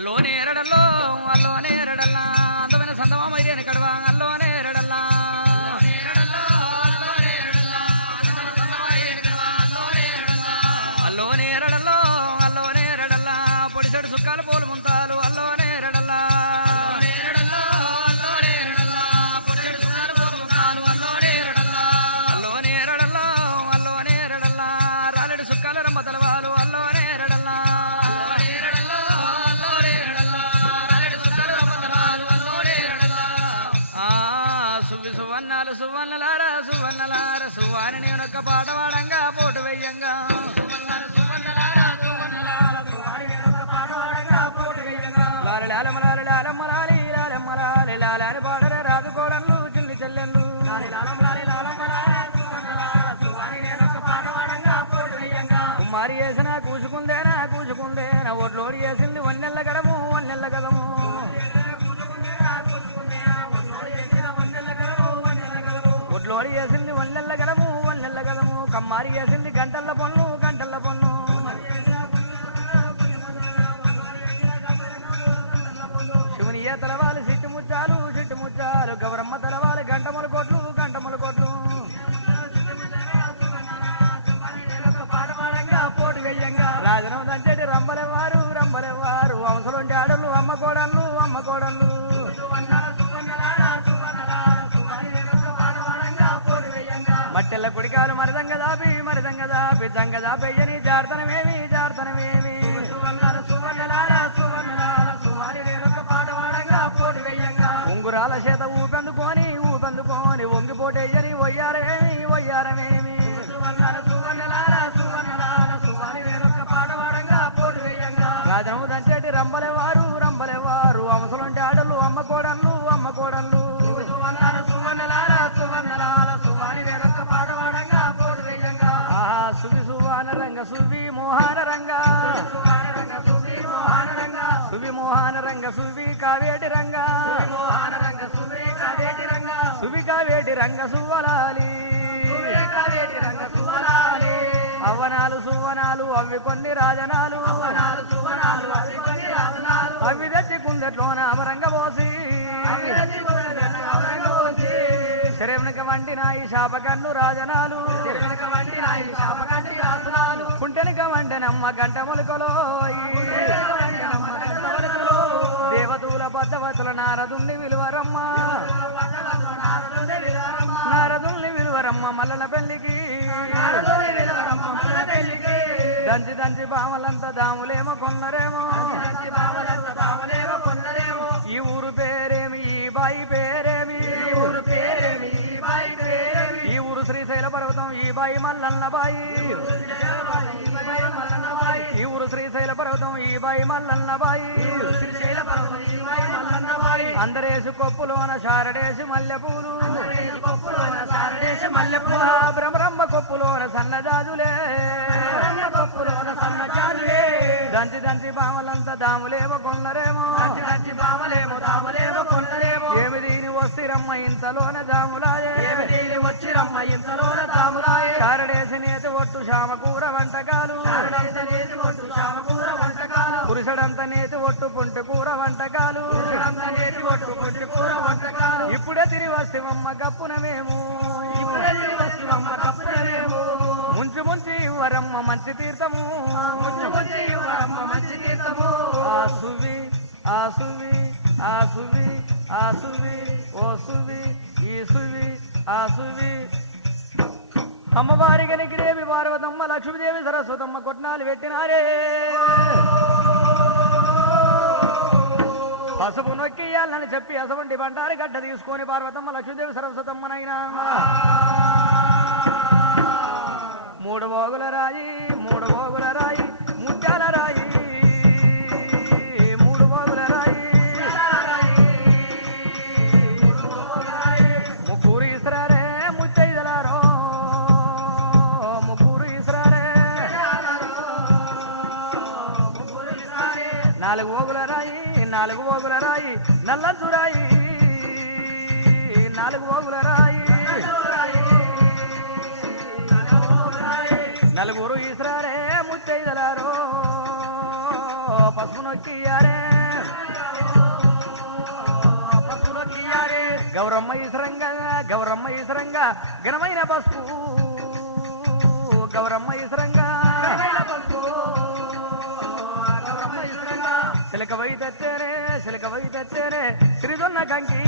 అల్లోనే ఎరడల్లో అల్లోనే ఎరడల్లా అందమైన సందమామైరేని కడవా అల్లోనే ఎరడల్లా అల్లోనే ఎరడల్లో అల్లోనే ఎరడల్లా పొడిసెడు సుక్కాలు పోలు ముంతాలు అల్లోనే ఎరడల్లా అల్లోనే ఎరడల్లో అల్లోనే ఎరడల్లా రాలెడు సుక్కాల రంబ తలవాలు అల్లోనే ఎరడల్లా సువ్వి సువన్నాలు సువన్నలార సువన్నలార సువాని నేనొక్క పాట వాడంగా పోటు వెయ్యంగా లాలమలాలి లాలమ్మలాలి లాలమ్మలాలి లాలని పాడరే రాజుకోడన్లు చిల్లి చెల్లెళ్ళు కుమ్మారి వేసిన కూసుకుందేనా కూసుకుందేనా ఒడ్లోడి వేసింది వన్నెల్ల గడము వన్నెల్ల గదము ఒడ్లోడి వేసింది వన్నెల్ల గడము వన్నెల్ల గదము కమ్మారి వేసింది గంటల్ల పొన్ను గంటల్ల పొన్ను శివునియ తలవాలి సిట్టు ముచ్చాలు గౌరమ్మ తలవాలి గంటముల కొట్లు గంటముల కొట్లు రాజనం దంచెటి రంబలెవారు వంశలుంటి ఆడలు అమ్మ కోడళ్ళు మట్టెల్ల కుడికాలు మరిదంగ దాపి జంగ దాపెయ్యని జార్తనమేమి ఉంగురాల చేత ఊపెందుకొని వంగిపోటేయ్యని వయ్యారమేమి రాజనము దంచేటి రంబలెవారు వంశలుంటి ఆడలు అమ్మ కోడళ్ళు సువి సువాన రంగ సువి మోహన రంగ సువి మోహన రంగ సువి కావేటి రంగ సువి కావేటి రంగ సువ్వలాలి అవనాలు సువనాలు అవి కొన్ని రాజనాలు అవి తెచ్చి కుందెట్లోన అమరంగ పోసి శరవనక వంటి నాయి శాపకన్ను రాజనాలు కుంటెనక వంటెనమ్మ గంట మొలకలో దేవతూల పద్దవతుల నారదుణ్ణి విలువరమ్మ మల్లల పెళ్లికి దంచి బామలంతా దాములేమో కొన్నరేమో ఈ ఊరు పేరేమి ఈ బాయి పేరేమి ఈ ఊరు శ్రీశైల పర్వతం ఈ బాయి మల్లన్న బాయి ఈ ఊరు శ్రీశైల పర్వతం ఈ బాయి మల్లన్న బాయి అందరేసి కొప్పులోన శారడేసి మల్లెపూలు బ్రహ్మ కొప్పులోన సన్నజాజులే దంచి బామలంతా దాములేమో కొన్నరేమో ఏమి దీని వస్తిరమ్మ ఇంతలోన దాములాయే శారడేసి నేతి ఒట్టు శామకూర వంటకాలు పురుషుడంత నేతి ఒట్టు పుంటి కూర వంటకాలు ఇప్పుడే తిరిగి వస్తేమమ్మ గప్పున మేము ముంచి ఇవ్వరమ్మ మంచి తీర్థము ఆ సువి అమ్మవారి గనికిదేవి పార్వతమ్మ లక్ష్మీదేవి సరస్వతమ్మ కొట్నాలు పెట్టినారే పసుపు నొక్కియాలని చెప్పి అసవంటి బండారి గడ్డ తీసుకొని పార్వతమ్మ లక్ష్మీదేవి సరస్వతమ్మనైనా మూడు భోగుల రాయి ముత్యాల రాయి మూడు భోగుల రాయి ముగ్గురు ఇస్రారే ముచ్చైదలారో నాలుగు ఓగుల రాయి నల్లంచురాయి నాలుగు ఓగుల రాయి నలుగురు ఈశ్వరే ముచ్చైదలారో పసుపు నొక్కియారే గౌరమ్మ ఈశ్వరంగా గౌరమ్మ ఈశ్వరంగా ఘనమైన పసుపు గౌరమ్మ ఈశ్వరంగా చిలక వై తెచ్చేనే శ్రీదొన్న కంకి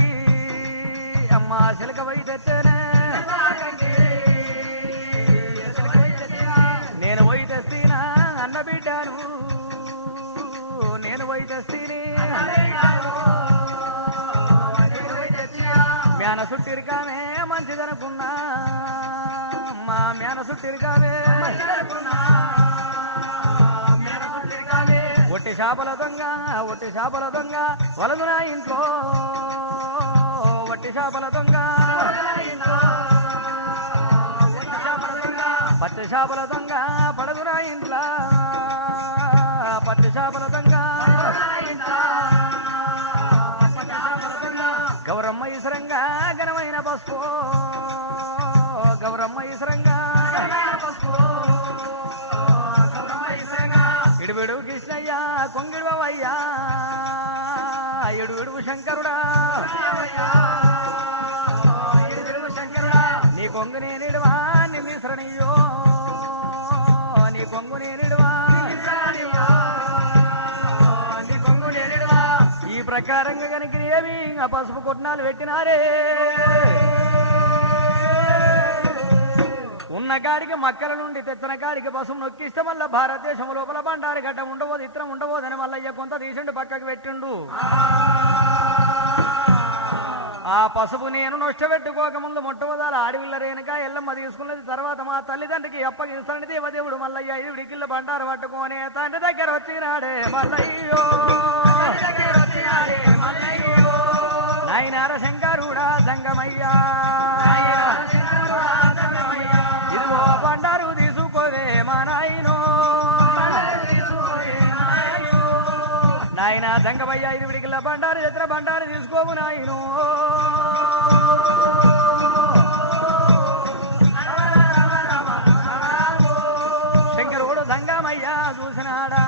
అమ్మ చిలక వై తెచ్చేనే నేను పోయి తెస్తీనా అన్న బిడ్డాను నేను పోయి తెస్తీని మ్యాన సుట్టిరికామే మంచిదనుకున్నా మా మ్యాన సుట్టిరికామే ఒట్టి చేపల దొంగ వలదు నా ఇంట్లో ఒట్టి చేపల దొంగ పచ్చి చేపల దొంగ పడదు నా ఇంట్లో పచ్చి చేపల దొంగ గౌరమ్మ ఈశ్వరంగా ఘనమైన పసుపు గౌరమ్మ ఈశ్వరంగా ఇడువిడు కృష్ణయ్య కొంగిడువయ్యా ఇడువిడు శంకరుడా నీ కొంగు నేనిడువా నిమిశ్రణియో నీ కొంగు నేనిడువా ఈ ప్రకారంగా కనుక ఏమి పసుపు కొట్టినాలు పెట్టినారే ఉన్న కాడికి మక్కల నుండి తెచ్చిన కాడికి పసుపు నొక్కిస్తే వల్ల భారతదేశం లోపల బండారి గడ్డ ఉండబోదు ఇత్రం ఉండబోదని మల్లయ్య కొంత తీసిండు పక్కకు పెట్టిండు ఆ పసుపు నేను నొష్టపెట్టుకోకముందు మొట్టమొదల ఆడివిల్ల రేణుక ఎల్లమ్మ తీసుకున్నది తర్వాత మా తల్లిదండ్రికి అప్పగిస్తానని దేవదేవుడు మల్లయ్య ఐదు కిల్ల బండారు పట్టుకొని తండ్రి దగ్గర వచ్చినాడే మల్లయ్యో నాయనార శంకరుడా సంగమయ్యా ఇదిగో బండారు తీసుకోవే మా నాయనో నాయన సంగమయ్య ఐదు విడికిల్ల బండారు ఎత్ర బండారు తీసుకోవు నాయను శంకరుడు సంగమయ్య చూసినాడా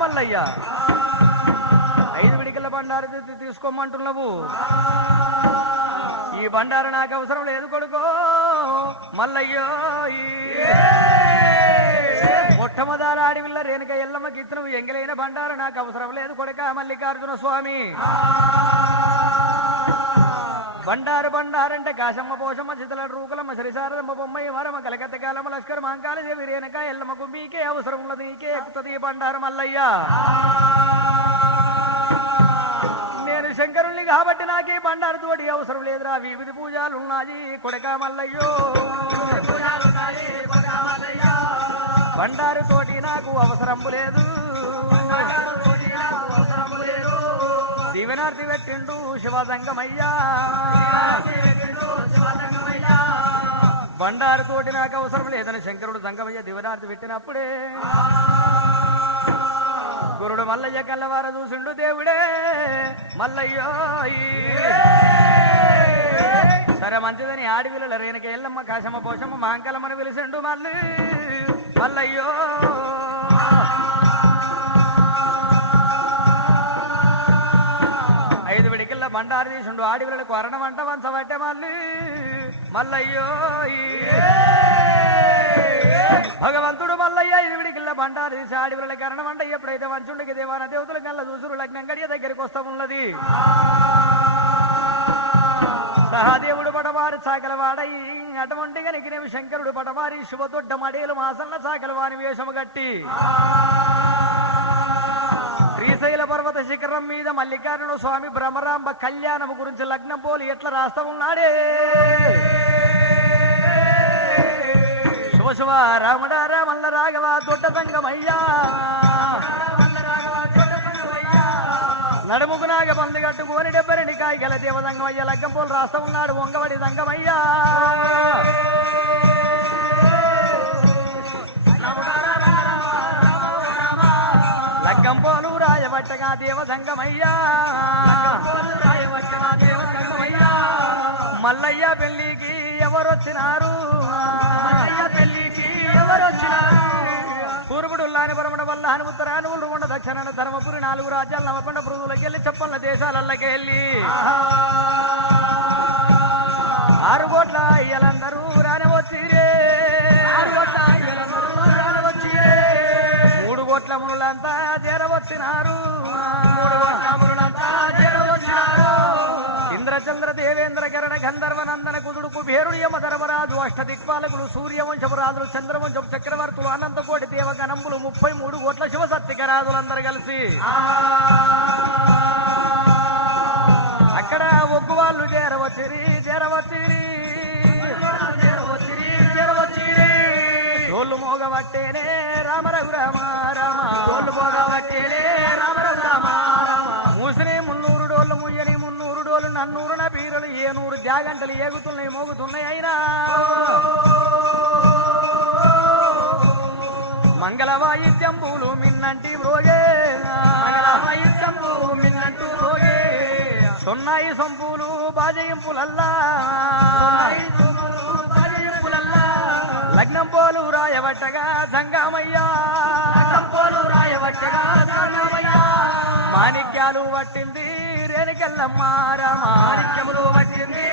మల్లయ్య ఐదు విడికిల్ల బండారు తీసుకోమంటున్నావు ఈ బండారు నాకు అవసరం లేదు కొడుకో మల్లయ్యో మొట్టమొదల ఆడివిల్ల రేణుక ఎల్లమ్మకి ఇతను ఎంగిలైన బండారు నాకు అవసరం లేదు కొడుక మల్లికార్జున స్వామి బండారు బండారంటే కాశమ్మ పోషమ్మ చితల రూకలమ్మ శ్రీశారదమ్మ బొమ్మయ్య వరమ కలకత్త కాలమ్మ లష్కర్ మాంకాల దేవి రేణుక ఎల్లమ్మకు మీకే అవసరం ఉన్నది నీకే ఎక్కుతుంది బండారు మల్లయ్య నేను శంకరుల్ని కాబట్టి నాకే బండారు తోటి అవసరం లేదురా వివిధ పూజలు ఉన్నాయి కొడక మల్లయ్యో బండారు తోటి నాకు అవసరం లేదు దీవెనార్తి పెట్టిండు శివసంగమయ్యా బండారు తోటి నాకు అవసరం లేదని శంకరుడు సంగమయ్య దీవెనార్తి పెట్టినప్పుడే గురుడు మల్లయ్య కల్లవార చూసిండు దేవుడే మల్లయ్యో సరే మంచిదని ఆడివిల్ల రేణుక ఎల్లమ్మ కాశమ్మ పోషమ్మ మాంకలమ్మని పిలిచిండు మల్లయ్యో ఐదు విడికిల్ల బండారు తీసుండు ఆడివిళ్ళకు అరణం వంట వంచబట్టే మల్లయ్యో భగవంతుడు మల్లయ్య ఐదు విడికిల్ల బండారు తీసి ఆడివిళ్ళకి అరణం వంట ఎప్పుడైతే వంచుండికి దేవాన దేవతలు కళ్ళ చూసురు లగ్నం గడియ దగ్గరికి వస్తా ఉన్నది సహాదేవుడు పటవారి సాకలవాడయి అటువంటి గనికినవి శంకరుడు పటవారి శుభదొడ్డ మడేలు మాసల్ల సాకలవాని వేషము గట్టి శ్రీశైల పర్వత శిఖరం మీద మల్లికార్జున స్వామి బ్రహ్మరాంబ కళ్యాణము గురించి లగ్నం పోలి ఎట్లా రాస్తా ఉన్నాడే శుభ శుభ రాముడారా మల్ల రాఘవ దొడ్డ సంగమయ్యా నడుముకు నాగ పంది కట్టుకొని 72 కాయగల దేవ సంగమయ్య లగ్గం పోలు రాస్తా ఉన్నాడు వంగబడి సంగమయ్యా లగ్గం పోలు రాయవట్టగా దేవ సంగమయ్యా మల్లయ్య పెళ్లికి ఎవరొచ్చినారు పూర్వుడు లాని పరమణ వల్ల అని ఉత్తరాన్ని ఉండ దక్షిణ ధర్మపురి 4 రాజ్యాలు నవకొండ పృథువులకెళ్ళి చెప్పన్న దేశాలకెళ్ళి 6 కోట్ల అయ్యలందరూ రానవచ్చిరే 3 కోట్ల మునులంతా చేరవచ్చినారు ఇంద్రచంద్ర దేవేంద్ర కరణ గంధర్వ నందన కుదుడు కుబేరుడు యమ ధర్మరాజు అష్టదిక్పాలకులు సూర్యవంశపు రాజులు చంద్రవంశపు చక్రవర్తులు అనంతకోటి దేవగణంబులు 33 కోట్ల శివ సత్యకరాజులందరూ కలిసి అక్కడ ఒగ్గు వాళ్ళు చేరవచ్చిరి తోళ్ళు మోగబట్టేనే రామ రఘురామ రామ తోళ్ళు మోగబట్టేనే రామ రఘురామ రామ మూసిని 300 డోళ్ళు ముయ్యని 300 డోళ్ళు నన్నూరు నా పీరులు 700 జాగంటలు ఏగుతున్నాయి మోగుతున్నాయి అయినా మంగళ వాయిద్యంబులు మిన్నంటి రోజే సొన్నాయి సంపులు బాజయింపులల్లా లగ్నం పోలు రాయవట్టగా సంగమయ్యా మాణిక్యాలు పట్టింది రేణుకెళ్ళమ్మ రామ మాణిక్యములు పట్టింది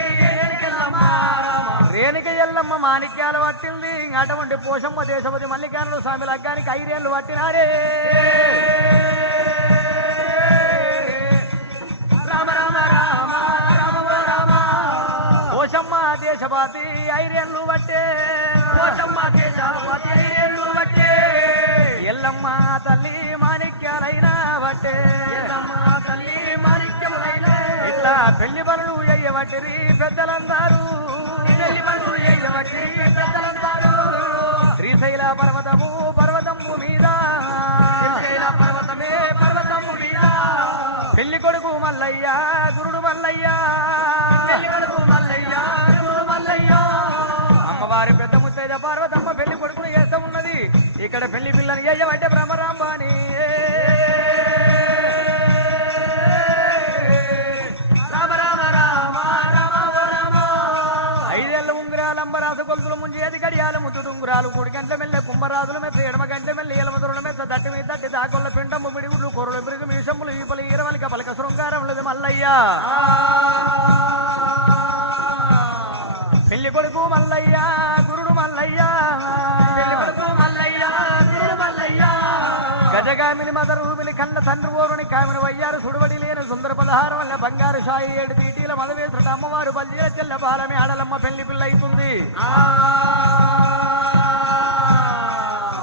రేణుక ఎల్లమ్మ మాణిక్యాలు పట్టింది అటువంటి పోషమ్మ దేశపతి మల్లికార్జున స్వామి లగ్గానికి 5 ఏళ్ళు పట్టినారే రామ రామ రామ రామ రామ పోషమ్మ దేశపతి 5 ఏళ్ళు పట్టే ఎల్లమ్మ తల్లి మాణిక్యాలైనా వట్టే ఇట్లా పెళ్లి పనులు ఎయ్యవట్టిరి పెద్దలందరూ శ్రీశైల పర్వతము మీద పెళ్లి కొడుకు మల్లయ్య గురుడు మల్లయ్య అమ్మవారి పెద్ద ముత్తైద పార్వతమ్మ పెళ్లి కొడుకును చేస్తూ ఉన్నది ఇక్కడ పెళ్లి పిల్లని ఏయవంటే బ్రహ్మరాంబాని రామ రామ రామ రామ రామ 5 ఏళ్ళ ఉంగరాలు అంబరాసు గొలుసులు ముంజేది గడియాలు ముద్దు ఉంగురాలు 3 గంటల మెల్ల కుంభరాజుల మెత్త 7 గంటల మెల్ల ఏలమదురుల మెత్త దట్టి మీద దట్టి దాకొల్ల పిండము బిడిగుడ్లు కొరలు బిరుగు మీసములు ఈపలు ఈరవలిక పలక శృంగారం లేదు మల్లయ్య పెళ్లి కొడుకు మల్లయ్య గురుడు మల్లయ్య గజగామిని మదరూమిని కన్న తండ్రి ఓరుని కామిని వయ్యారు సుడుబడి లేని సుందర 16 వల్ల బంగారు షాయి 7 తీటీల మదవేసుడు అమ్మవారు బల్జీల చెల్ల బాలమే ఆడలమ్మ పెళ్లి పిల్ల అవుతుంది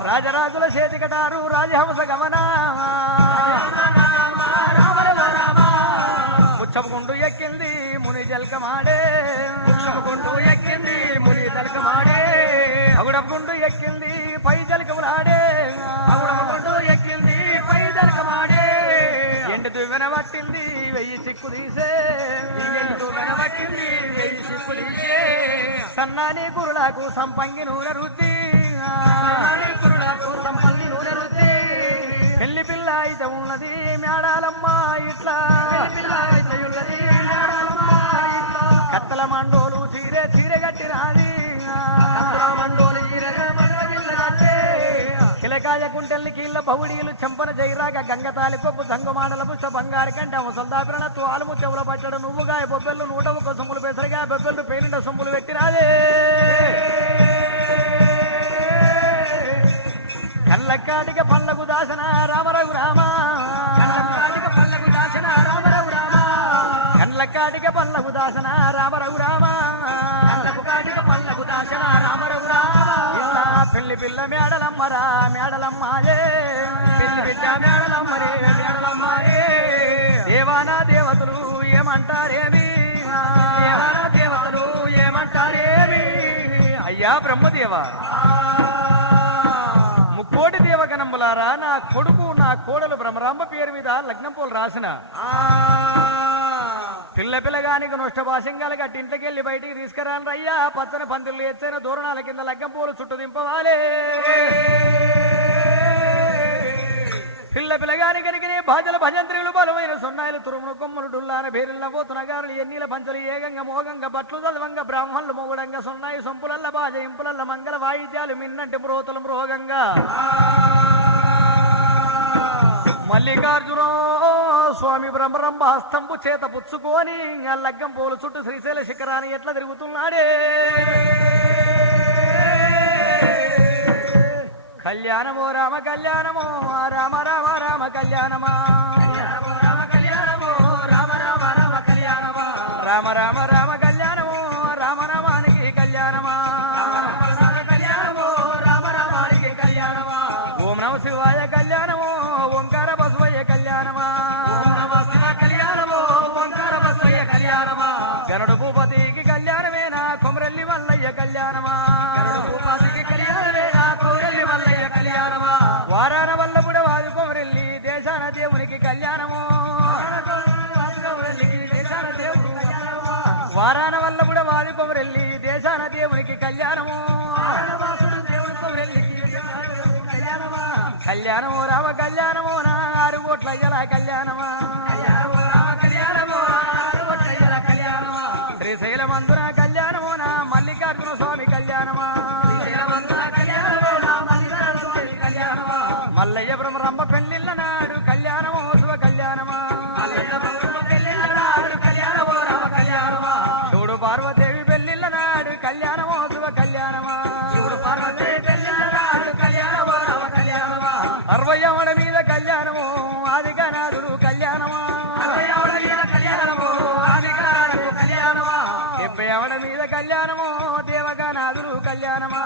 రాజరాజుల చేతికటారు రాజహంస గమన పుచ్చపుకుంటూ ఎక్కింది ముని జల్కమాడే అగుడపుకుంటూ ఎక్కింది పై జలకములాడే ఎండు దువ్వెన పట్టింది 1000 చిక్కు తీసే సన్నాని కురులకు సంపంగి నూనె రుద్ది పెళ్లి పిల్ల అయితే ఉన్నది మేడాలమ్మ ఇట్లా కత్తల మండోలు చీర కట్టినది కిలకాయ కుంటల్ని కీళ్ళ బౌడీలు చెంపన జైరాగ గంగతాలి పప్పు సంగమాడల పుష్ప బంగారు కంటే ముసల్దాపిరణ తోలుము చెవుల పచ్చడు నువ్వుగాయ బొబ్బెళ్ళు 101 సొమ్ములు పెసరగా బొబ్బెళ్ళు పేనిండ సొమ్ములు పెట్టినాదే కళ్ళకాటిక పళ్ళకు దాసన రామరఘు రామ కళ్ళకాటిక పళ్ళకు దాసన రామరఘు రామ పెళ్లి పిల్ల మేడలమ్మరా మేడలమ్మాయే దేవానా దేవతలు ఏమంటారేమి అయ్యా బ్రహ్మదేవా ముక్కోటి దేవగణంబులారా నా కొడుకు నా కోడలు బ్రహ్మరాంబ పేరు మీద లగ్నం పోలు రాసిన పిల్లగానికి నష్టభాషంగాలు గట్టి ఇంట్లోకెళ్ళి బయటికి తీసుకురాను అయ్యా పచ్చని పందిళ్ళు ఎచ్చైన దూరణాల కింద లగ్గం పోలు చుట్టూ దింపవాలే పిల్లగాని కనుకనే భాజల భజంత్రులు బలమైన సున్నాయిలు తురుమును కొమ్ములు డుల్లాన బేరుల పోతున్న గారులు ఎన్నీల పంచలు ఏగంగా మోగంగా బట్లు చదవంగా బ్రాహ్మణులు మొగుడంగా సున్నాయి సొంపులల్ల బాజ ఇంపులల్ల మంగళ వాయిద్యాలు మిన్నంటి మ్రోతులు మృగంగా మల్లికార్జున స్వామి బ్రహ్మరంభ హస్తంపు చేత పుచ్చుకొని లగ్గం పోలు చుట్టూ శ్రీశైల శిఖరాన్ని ఎట్లా తిరుగుతున్నాడే కళ్యాణమో రామ కళ్యాణమో రామ రామ రామ కళ్యాణమా రామ కళ్యాణమో రామ రామ రామ కళ్యాణమా రామ రామ రామ కళ్యాణమో రామ రామానికి కళ్యాణమా కళ్యాణమో రామ రామానికి కళ్యాణమా ఓం నమ శివాయ కళ్యాణమో ఓంకార బసవయ్య కళ్యాణమా ఓం నమ శివ కళ్యాణమో ఓంకార బసవయ్య కళ్యాణమా గరుడు భూపతికి కళ్యాణమేనా కొమరెల్లి మల్లయ్య కళ్యాణమా గరుడు భూపతికి కళ్యాణమేనా కొమరెల్లి మల్లయ్య కళ్యాణమా వారాన వల్లపుడ వాది కొమరెల్లి దేశాన దేవునికి కళ్యాణమో వారాన వల్లపుడ వాది కొమరెల్లి దేశాన దేవునికి కళ్యాణమో కళ్యాణమో రామ కళ్యాణమో నా 6 కోట్ల జల కళ్యాణమా కళ్యాణమా శ్రీశైలమందున కళ్యాణమో నా మల్లికార్జున స్వామి కళ్యాణమా మల్లయ్య బ్రహ్మరంభ పెళ్లిళ్ళ నాడు కళ్యాణమో శుభ కళ్యాణమా చూడు పార్వదేవి పెళ్లిళ్ళ నాడు కళ్యాణమో శుభ కళ్యాణమా అరవయ్యవడ మీద కళ్యాణమో ఆదిగనాథుడు కళ్యాణమా డెబ్బైవడ మీద కళ్యాణమో దేవగనాథుడు కళ్యాణమా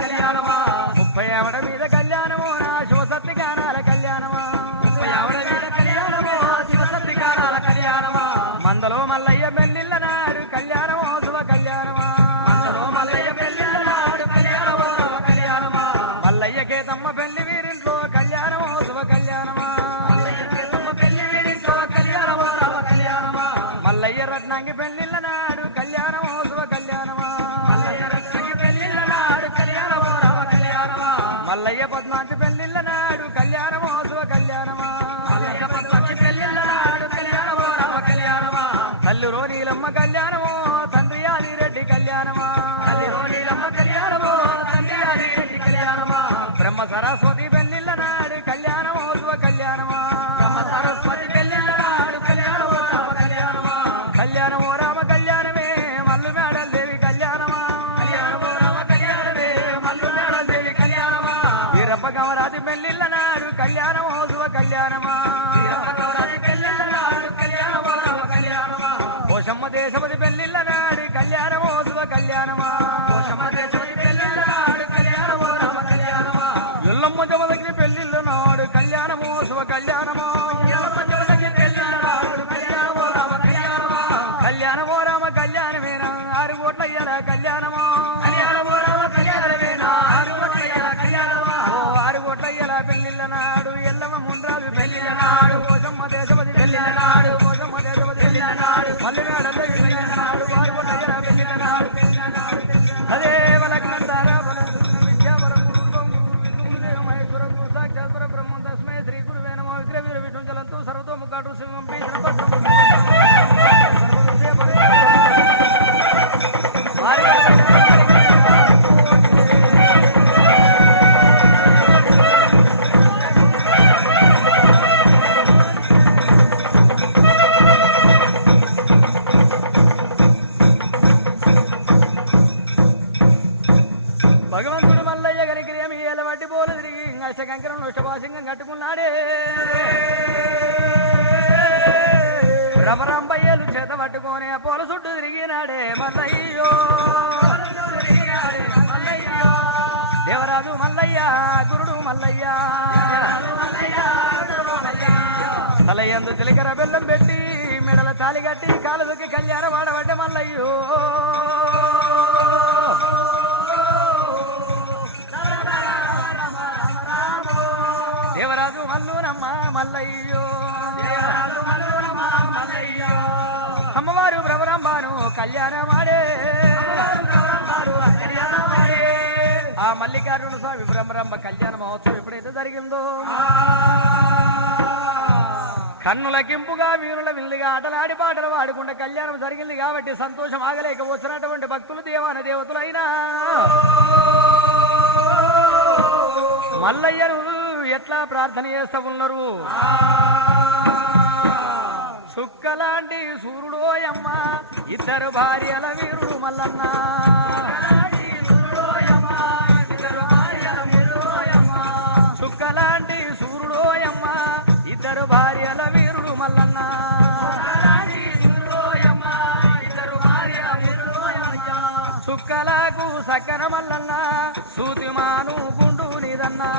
కళ్యాణమా 30 మీద కళ్యాణమో నా శివసత్తి గానాల కళ్యాణమా 30 మీద కళ్యాణమో శివసత్తి గానాల కళ్యాణమా మందలో మల్లయ్య పెళ్లిళ్ళ నాడు కళ్యాణమో శుభ కళ్యాణమా మందలో మల్లయ్య పెళ్లిళ్ళ నాడు కళ్యాణమో శుభ కళ్యాణమా మల్లయ్య కేతమ్మ పెళ్లి వీరింట్లో కళ్యాణమో శుభ కళ్యాణమా మల్లయ్య కేతమ్మ పెళ్లి వీరింట్లో కళ్యాణమో శుభ కళ్యాణమా మల్లయ్య రత్నాంగి పెళ్లిళ్ళ నాడు కళ్యాణమో శుభ కళ్యాణమా మల్లయ్య రత్నాంగి పెళ్లిళ్ళ నాడు కళ్యాణమో శుభ కళ్యాణమా మల్లయ్య పద్మాంతి పెళ్లిళ్ళ నాడు కళ్యాణమో శుభ కళ్యాణమా మల్లయ్య పద్మాంతి పెళ్లిళ్ళ నాడు కళ్యాణమో శుభ కళ్యాణమా తల్లురో నీలమ్మ కళ్యాణమో తండ్రి ఆదిరెడ్డి కళ్యాణమా తల్లిరో నీలమ్మ కళ్యాణమో తండ్రి ఆదిరెడ్డి కళ్యాణమా బ్రహ్మ సరస్వతి పెళ్లిళ్ళ నాడు కళ్యాణమో శుభ కళ్యాణమా బ్రహ్మ సరస్వతి పెళ్లిళ్ళ నాడు కళ్యాణమో శుభ కళ్యాణమా కళ్యాణమో రామ కళ్యాణమే మల్లు మేడల్ దేవి కళ్యాణమా కళ్యాణమో రామ కళ్యాణమే మల్లు మేడల్ దేవి కళ్యాణమా వీరప్ప గమరాజు పెళ్లిళ్ళ నాడు కళ్యాణమో శుభ కళ్యాణమా వీరప్ప గమరాజు పెళ్లిళ్ళ నాడు కళ్యాణమో రామ కళ్యాణమా కోశమ్మ దేశపతి పెళ్లిళ్ళ నాడు కళ్యాణమో శుభ కళ్యాణమా కోశమ్మ దేశపతి పెళ్లిళ్ళ నాడు కళ్యాణమో రామ కళ్యాణమా ఎల్లమ్మ జమదగ్ని పెళ్లిళ్ళ నాడు కళ్యాణమో శుభ కళ్యాణమా ఎల్లమ్మ జమదగ్ని పెళ్లిళ్ళ నాడు కళ్యాణమో రామ కళ్యాణమా కళ్యాణమో రామ కళ్యాణమేనా 6 కోట్ల ఇయ్యాల కళ్యాణమా కళ్యాణమో రామ కళ్యాణమేనా 6 కోట్ల ఇయ్యాల కళ్యాణమా ఓ 6 కోట్ల ఇయ్యాల పెళ్లిళ్ళ నాడు ఎల్లమ్మ ముండ్రాజు పెళ్లిళ్ళ నాడు కోశమ్మ దేశపతి పెళ్లిళ్ళ నాడు కోశమ్మ దేశపతి పెళ్లిళ్ళ నాడు మల్లినాడ పెళ్లిళ్ళ నాడు 6 కోట్ల ఇయ్యాల పెళ్లిళ్ళ నాడు అదే వలగ్నంతారా విద్యావరం గురుదేవ మహేశ్వరం సాక్షాత్పర బ్రహ్మ తస్మై శ్రీ గురువే నమో విగ్రహ వీర విష్ణు జలంతో సర్వతోముఖాటు శివం భగవంతుడు మల్లయ్య గనికిరేమి ఏలవడ్డి పోలు తిరిగి అష్టకంకరం నష్టభాసింగం కట్టుకున్నాడే రమరంబయ్యలు చేత పట్టుకొని పోల చుట్టూ తిరిగినాడే మల్లయ్యో దేవరాజు మల్లయ్య గురుడు మల్లయ్య తలయందు చిలికర బెల్లం పెట్టి మెడల తాలి కట్టి కాలు దొక్కి కళ్యాణ వాడబడ్డ మల్లయ్యో దేవరాజు మల్లునమ్మ మల్లయ్యో అమ్మవారు భ్రమరంబాను కళ్యాణమాడే ఆ మల్లికార్జున స్వామి బ్రహ్మరంభ కళ్యాణ మహోత్సవం ఎప్పుడైతే జరిగిందో కన్నులకింపుగా వీరుల విల్లుగా ఆటలాడి పాటలు పాడుకుంటే కళ్యాణం జరిగింది కాబట్టి సంతోషం ఆగలేక వచ్చినటువంటి భక్తులు దేవాన దేవతలైనా మల్లయ్యను ఎట్లా ప్రార్థన చేస్తా ఉన్నారు సుక్కలాంటి సూర్యుడోయమ్మ ఇద్దరు భార్యల వీరుడు మల్లన్న సుక్కలాంటి సూర్యుడోయమ్మ ఇద్దరు భార్యల వీరుడు మల్లన్న సుక్కలకు సక్కన మల్లన్న సూతిమాను గుండు నిదన్నా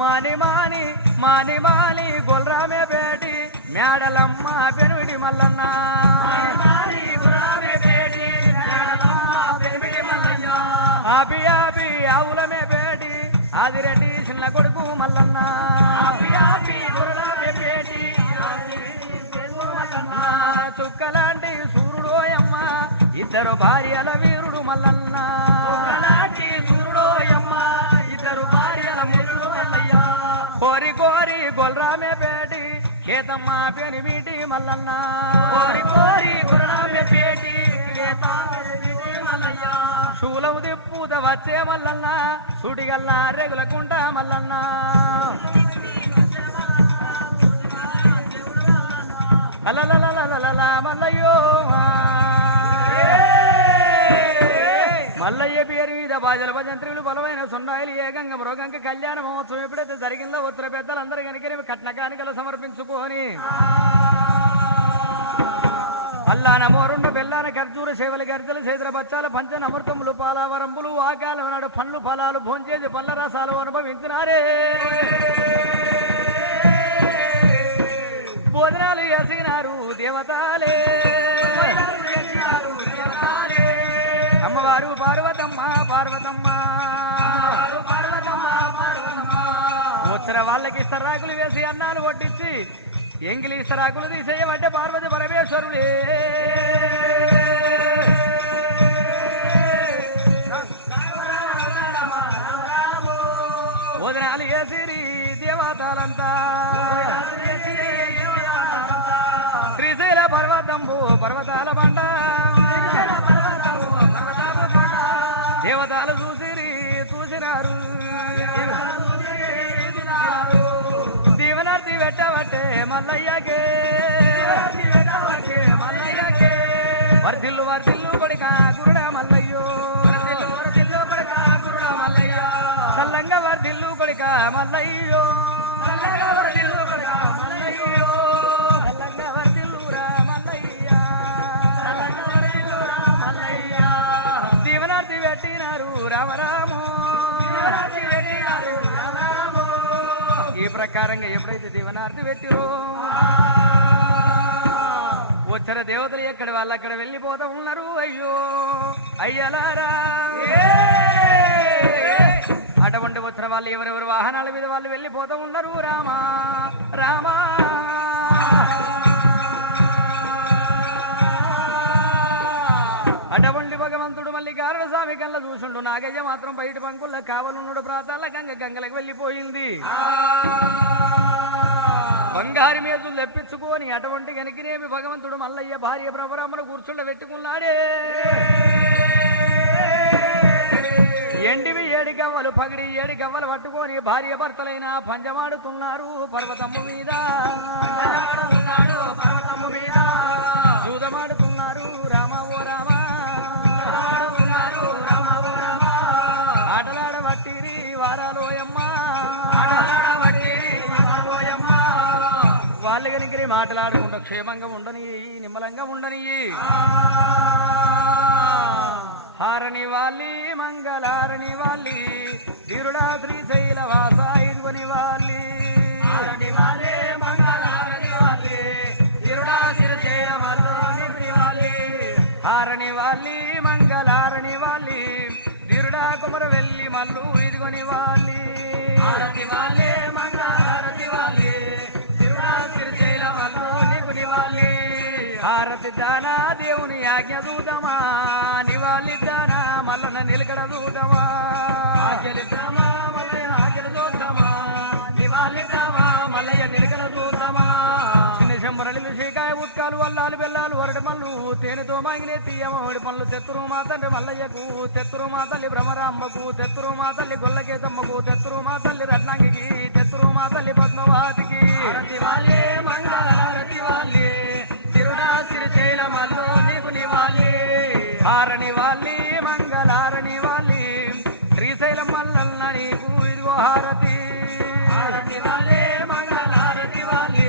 మాని మాని మాని మాని గొల్రామే బేటి మేడలమ్మ పెనుడి మల్లన్న ఆపి ఆపి ఆవులమే బేటి ఆదిరెడ్డి చిన్న కొడుకు మల్లన్న చుక్కలాంటి సూర్యుడోయమ్మ ఇద్దరు భార్యల వీరుడు మల్లన్న సూర్యుడోయమ్మ ఇద్దరు భార్యల వీరుడు మల్లయ్య కోరి కోరి గొల్రామే బేటి కేతమ్మ పెనిమిటి మల్లన్న కోరి కోరి గొల్రామే బేటి శూలం దిప్పుత వచ్చే మల్లన్న సుడిగల్లా రెగులకుంటా మల్లన్న అలలలలలల మల్లయ్యో మల్లయ్య పేరు మీద బాజల భజంత్రులు బలమైన సున్నాయిలు ఏకంగా మృగంక కళ్యాణ మహోత్సవం ఎప్పుడైతే జరిగిందో ఉత్తర పెద్దలందరూ కనుక కట్న కానికలు సమర్పించుకొని అల్లాన మోరుండ బెల్లాన ఖర్జూర సేవల గర్జలు చేతుల బచ్చాల పంచన అమృతములు పాలావరంబులు వాకాల నాడు పండ్లు ఫలాలు భోంచేసి పళ్ళ రసాలు అనుభవించినారే భోజనాలు చేసినారు దేవతాలే అమ్మవారు పార్వతమ్మ పార్వతమ్మ ఉత్తర వాళ్ళకి ఇస్తరాకులు వేసి అన్నాలు కొట్టించి ఎంగిలి ఇస్తరాకులు తీసేయమంటే పార్వతి పరమేశ్వరులే భోజనాలు చేసిరి దేవతాలంతా శ్రీశైల పర్వతంబు పర్వతాల బండ దేవతలు చూసినారు దీవనార్థి పెట్టబట్టే మల్లయ్యకే వర్ధిల్లు వర్ధిల్లు కొడిక గురుడ మల్లయ్యో చల్లంగా వర్ధిల్లు కొడిక మల్లయ్యో దీవనార్థి పెట్టినారు రామరామో ఈ ప్రకారంగా ఎప్పుడైతే దీవనార్థి పెట్టిరో వచ్చిన దేవతలు ఎక్కడ వాళ్ళు అక్కడ వెళ్ళిపోతా ఉన్నారు అయ్యో అయ్యలారా అటువంటి వచ్చిన వాళ్ళు ఎవరెవరు వాహనాల మీద వాళ్ళు వెళ్ళిపోతా ఉన్నారు రామా రామా అటువంటి భగవంతుడు మల్లికార్జున స్వామి కళ్ళ చూసుండు నాగయ్య మాత్రం బయట పంకుల్లో కావలున్నాడు ప్రాతాల గంగలకు వెళ్ళిపోయింది బంగారు మేజులు తెప్పించుకొని అటువంటి గనికినేమి భగవంతుడు మల్లయ్య భార్య ప్రభరామను కూర్చుండ పెట్టుకున్నాడే ఎండివి ఏడి గవ్వలు పగిడి ఏడి గవ్వలు పట్టుకొని భార్య భర్తలైన పంజమాడుతున్నారు పర్వతమ్ము మీద జూదమాడుతున్నారు రామ ఓ రామ ఆటలాడబట్టిరి వారాలోయమ్మ వాళ్ళు కనుక మాటలాడకుండా క్షేమంగా ఉండని నిమ్మలంగా ఉండని హారని వాళ్ళి మంగళారని వాళ్ళి ధీరుడా శ్రీశైల వాస ఇదువని వాళ్ళి హారని వాళ్ళే మంగళారని వాళ్ళి ధీరుడా శ్రీశైల వాళ్ళి హారని వాళ్ళి మంగళారని వాళ్ళి ధీరుడా కుమర వెళ్ళి మల్లు ఇదిగొని వాళ్ళి హారతి వాళ్ళే మంగళారతి వాళ్ళి ధీరుడా శ్రీశైల మల్లు నిగుని వాళ్ళి హారతి దానా దేవుని ఆజ్ఞ దూదమా నివాళిద్దానా మల్లన నిలకడ దూదమా ఆజ్ఞలిద్దామా మల్లయ్య ఆజ్ఞ దూదమా నివాళిద్దామా మల్లయ్య నిలకడ దూదమా చిన్న శంబరళి శ్రీకాయ ఉత్కాలు వల్లాలు బెల్లాలు వరటి మల్లు తేనెతో మాగినే తీయమోడి పనులు తెత్తురు మా తండ్రి మల్లయ్యకు తెత్తురు మా తల్లి భ్రమరాంబకు తెత్తురు మా తల్లి గొల్లకేతమ్మకు తెత్తురు మా తల్లి రత్నాంగికి తెత్తురు మా తల్లి పద్మవాతికి మంగళారతి వాళ్ళే తిరుడా సిరిశైల మల్లు నీకు నివాలి హారని వాళ్ళి మంగళారని వాళ్ళి శ్రీశైలం మల్లన్న నీకు ఇదిగో హారతి హారతి వాళ్ళే మంగళారతి వాళ్ళి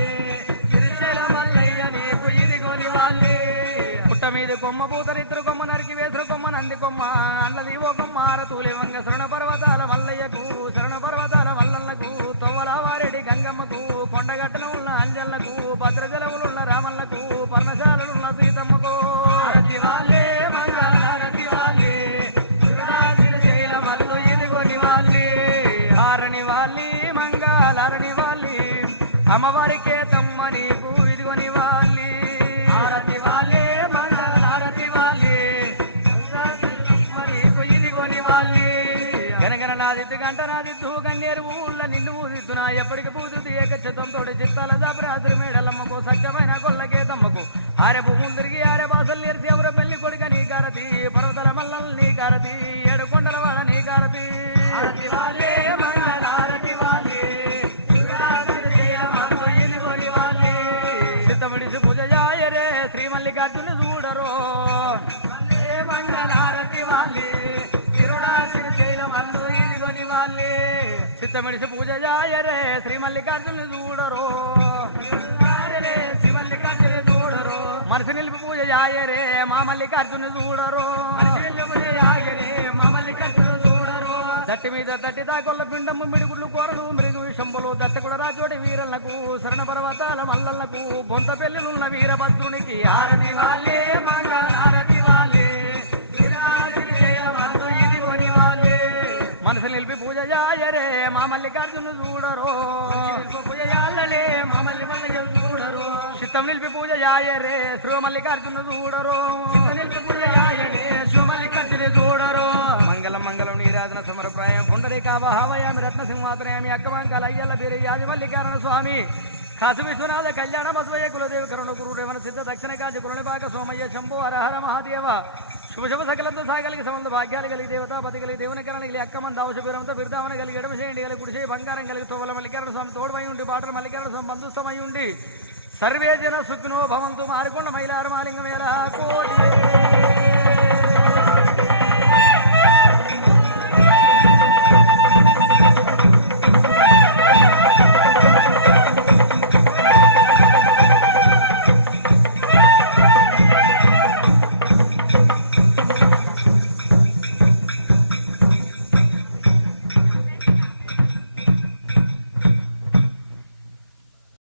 శ్రీశైల మల్లయ్య నీకు ఇదిగో నివాలి పుట్ట మీద కొమ్మ పూతరిత్రు కొమ్మ నరికి వేసురు కొమ్మ నంది కొమ్మ అండ్లది ఓ కొమ్మ ఆరతూలే వంగ శరణ పర్వతాల మల్లయ్యకు శరణ పర్వతాల మల్లన్నకు తొవ్వల వారెడి గంగమ్మకు కొండగట్టన ఉన్న అంజళ్లకు భద్రజలములున్న రామన్నకు పర్ణశాలలున్న సీతమ్మకు మల్లు ఇదిగో నివాలి హారని వాళ్ళి మంగళారని వాళ్ళి అమ్మవారికే తమ్మ నీకు ఇదిగో నివాలి హారతి వాళ్ళే మంగళారతి వాళ్ళే నీకు ఇదిగో నివాలి గనగన నాదిద్దు గంట నాదిద్దు గన్నేరు ఊళ్ళ నిన్ను ఊదిద్దునా ఎప్పటికి పూజుది ఏకచ్చతంతో చిత్తాల దాపరాత్రి మేడలమ్మకు సత్యమైన గొల్లకే తమ్మకు ఆరె భూములు తిరిగి ఆరె బాసలు నేర్చి ఎవర పెళ్లి కొడుక నీ కారతి పర్వతల మల్లలు నీ కారతి ఏడు కొండల వాడ నీ కారతి చిత్తమిడిసి పూజ జాయరే శ్రీ మల్లికార్జుని చూడరో మంగళారతి వాళ్ళే చిత్తమిడిసి పూజ జాయరే శ్రీ మల్లికార్జుని చూడరో శ్రీ మల్లికార్జుని చూడరో మనసు నిలిపి పూజ జాయరే మా మల్లికార్జుని చూడరో మా మల్లికార్జుని చూడరో దట్టి మీద దట్టి దాకొల్ల పిండమ్మ మిడిగుళ్ళు కూరలు మృగు విషంబులు దత్తకుడ రాజోడి వీరలకు శరణ పర్వతాల మల్లలకు బొంత పెళ్లిలున్న వీరభద్రునికి ఆరని వాళ్ళే మంగళారతి వాళ్ళే మనసు నిలిపి పూజ జాయరే మా మల్లికార్జును చూడరో పూజ జాలలే మా మల్లికార్జును చూడరు చిత్తం నిలిపి పూజ జాయరే శ్రీ మల్లికార్జును చూడరు నిలిపి పూజ జాయరే శ్రీ మల్లికార్జును చూడరు మంగళం మంగళం నీరాజన సమరప్రాయం పుండరీకావహావయామి రత్నసింహాత్రయామి అక్కవంకాల అయ్యల్ల పేరు యాది మల్లికారణ స్వామి కాశీ విశ్వనాథ కళ్యాణ బసవయ్య కులదేవి కరుణ గురు రేవణ సిద్ధ దక్షిణ కాజి కురుణిపాక సోమయ్య శంభో హరహర మహాదేవ శుభ శుభ సకలంతో సాగలిగి సంబంధ భాగ్యాలు కలిగి దేవతాపతి కలిగి దేవుని కరణ కలిగి అక్కమంది అవశపీరంతో బిర్దామన కలిగి ఎడమ చేయండి కలిగి కుడిసే బంగారం కలిగి తోవల మల్లికారణ స్వామి తోడుమై ఉండి బాటల మల్లికారణ స్వామి బంధుస్థమై ఉండి సర్వే జన సుఖ్నో భవంతు మారికొండ మైలార మాలింగ మేళ కోటి